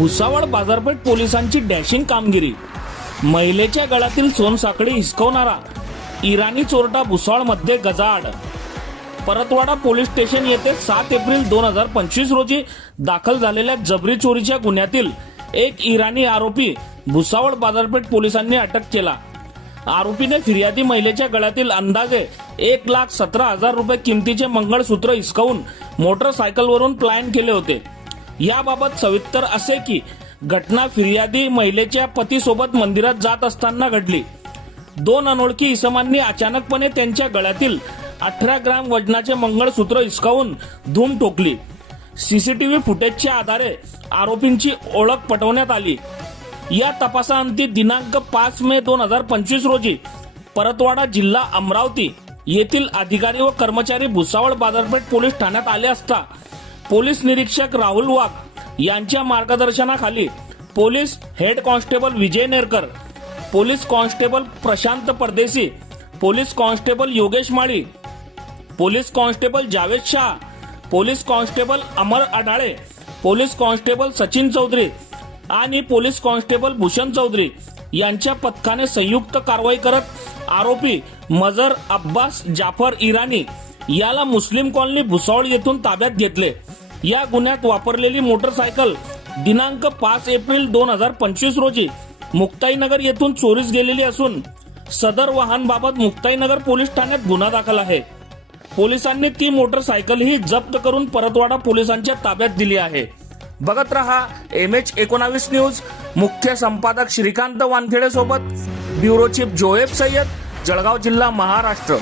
भुसावळ बाजारपेठ पोलिसांची डॅशिंग कामगिरी. महिलेच्या गळ्यातील सोनसाखळी हिसकवणारा इराणी चोरटा भुसावळमध्ये गजाआड. परतवाडा पोलीस स्टेशन येथे सात एप्रिल दोन हजार पंचवीस रोजी दाखल झालेल्या जबरी चोरीच्या गुन्ह्यातील एक इराणी आरोपी भुसावळ बाजारपेठ पोलिसांनी अटक केला. आरोपीने फिर्यादी महिलेच्या गळ्यातील अंदाजे एक लाख सतरा हजार रुपये किमतीचे मंगळसूत्र हिसकावून मोटरसायकलवरून प्लॅन केले होते. याबाबत सविस्तर असे की घटना फिर्यादी महिलेच्या पतीसोबत मंदिरात जात असताना घडली. दोन अनोळखी इसमांनी अचानकपणे त्यांच्या गळ्यातील अठरा ग्राम वजनाचे मंगळसूत्र हिसकावून धूम ठोकली. सीसीटीव्ही फुटेजच्या आधारे आरोपींची ओळख पटवण्यात आली. या तपासाअंती दिनांक पाच मे दोन हजार पंचवीस रोजी परतवाडा जिल्हा अमरावती येथील अधिकारी व कर्मचारी भुसावळ बाजारपेठ पोलीस ठाण्यात आले असता पोलीस निरीक्षक राहुल वाघ यांच्या मार्गदर्शनाखाली police head constable Vijay Nerkar police constable Prashant Pardeshi police constable Yogesh Mali police constable Javed Shah police constable Amar Adale police constable Sachin Chaudhari आणि पोलीस कॉन्स्टेबल भूषण चौधरी यांच्या पथकाने संयुक्त कारवाई करत आरोपी मजर अब्बास जाफर इराणी याला मुस्लिम कॉलनी भुसावळ येथून ताब्यात घेतले. या गुन्ह्यात वापरलेली मोटरसायकल दिनांक पाच एप्रिल दोन हजार पंचवीस रोजी मुक्ताईनगर येथून चोरीस गेलेली असून सदर वाहनबाबत मुक्ताईनगर पोलीस ठाण्यात गुन्हा दाखल आहे. पोलिसांनी ती मोटरसायकलही जप्त करून परतवाडा पोलिसांच्या ताब्यात दिली आहे. बघत रहा एम एच एकोणावीस न्यूज. मुख्य संपादक श्रीकांत वानखेडे सोबत ब्युरो चीफ जोएब सय्यद जळगाव जिल्हा महाराष्ट्र.